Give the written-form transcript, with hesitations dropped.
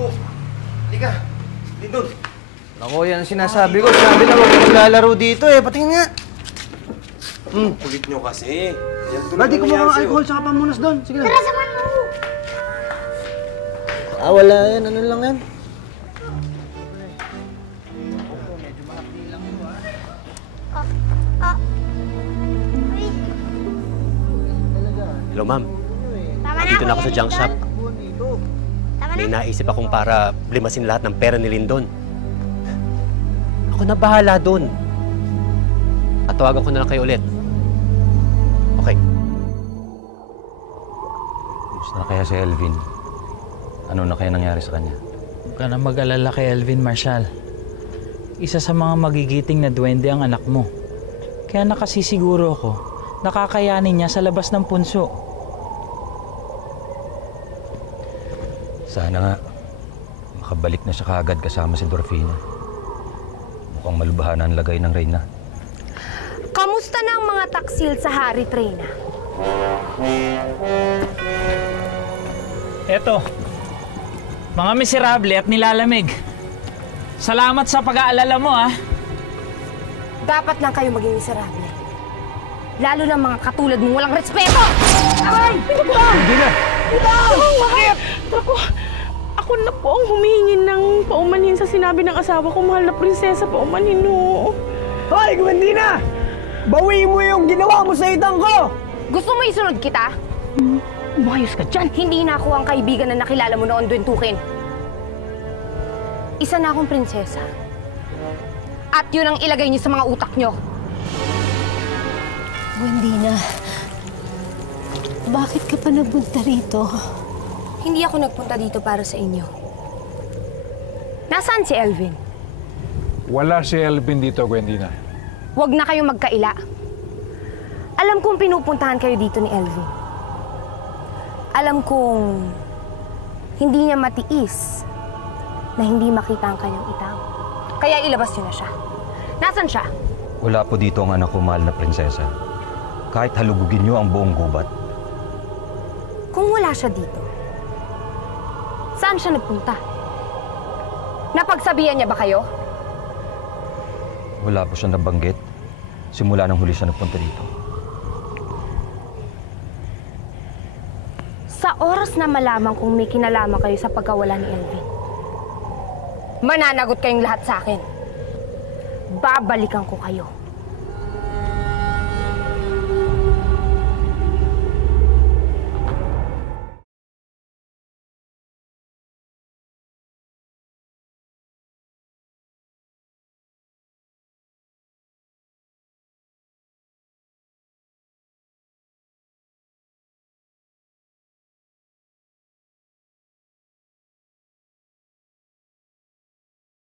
Po. Halika. Lindon. Ako, yan sinasabi ko. Sabi na huwag maglalaro dito eh. Patingin nga. Kulit nyo kasi. Ba't di ko mga alcohol sa kapamunas doon? Sige lang. Tara, samahan mo! Wala yan. Ano lang yan? Hello, ma'am. Tama na, Dito na ako sa junk shop. Tama May na. naisip akong para limasin lahat ng pera ni Lindon. Ako na bahala doon. At tawagan ko na lang kayo ulit. Okay. Gusto na kaya si Elvin? Ano na kaya nangyari sa kanya? Huwag ka na mag-alala kay Elvin, Marshall. Isa sa mga magigiting na duwende ang anak mo. Kaya nakasisiguro ko, nakakayanin niya sa labas ng punso. Sana nga, makabalik na siya kaagad kasama si Dorfina. Mukhang malubahan ang lagay ng Reyna. Kamusta na ang mga taksil sa Hari Treyna? Eto, mga miserable at nilalamig. Salamat sa pag-aalala mo, ha? Dapat lang kayo maging miserable. Lalo na mga katulad mong walang respeto! Aray! Hindi na! Bakit? Naku, ako na po ang humihingi ng paumanhin sa sinabi ng asawa ko, mahal na prinsesa, paumanhin mo. Hoy, Gwendina! Bawiin mo yung ginawa mo sa itang ko! Gusto mo isunod kita? Umayos ka dyan. Hindi na ako ang kaibigan na nakilala mo noon, Duentukin. Isa na akong prinsesa. At yun ang ilagay niyo sa mga utak niyo. Gwendina, bakit ka pa nagpunta rito? Hindi ako nagpunta dito para sa inyo. Nasaan si Elvin? Wala si Elvin dito, Gwendina. Huwag na kayong magkaila. Alam kong pinupuntahan kayo dito ni Elvin. Alam kong hindi niya matiis na hindi makita ang kanyang itang. Kaya ilabas niyo na siya. Nasaan siya? Wala po dito ang anak ko, mahal na prinsesa. Kahit halugugin niyo ang buong gubat. Kung wala siya dito, saan siya nagpunta? Napagsabihan niya ba kayo? Wala po siya nabanggit. Simula nang huli siya nagpunta dito. Sa oras na malaman kung may kinalaman kayo sa pagkawala ni Elvin, mananagot kayong lahat sa akin. Babalikan ko kayo.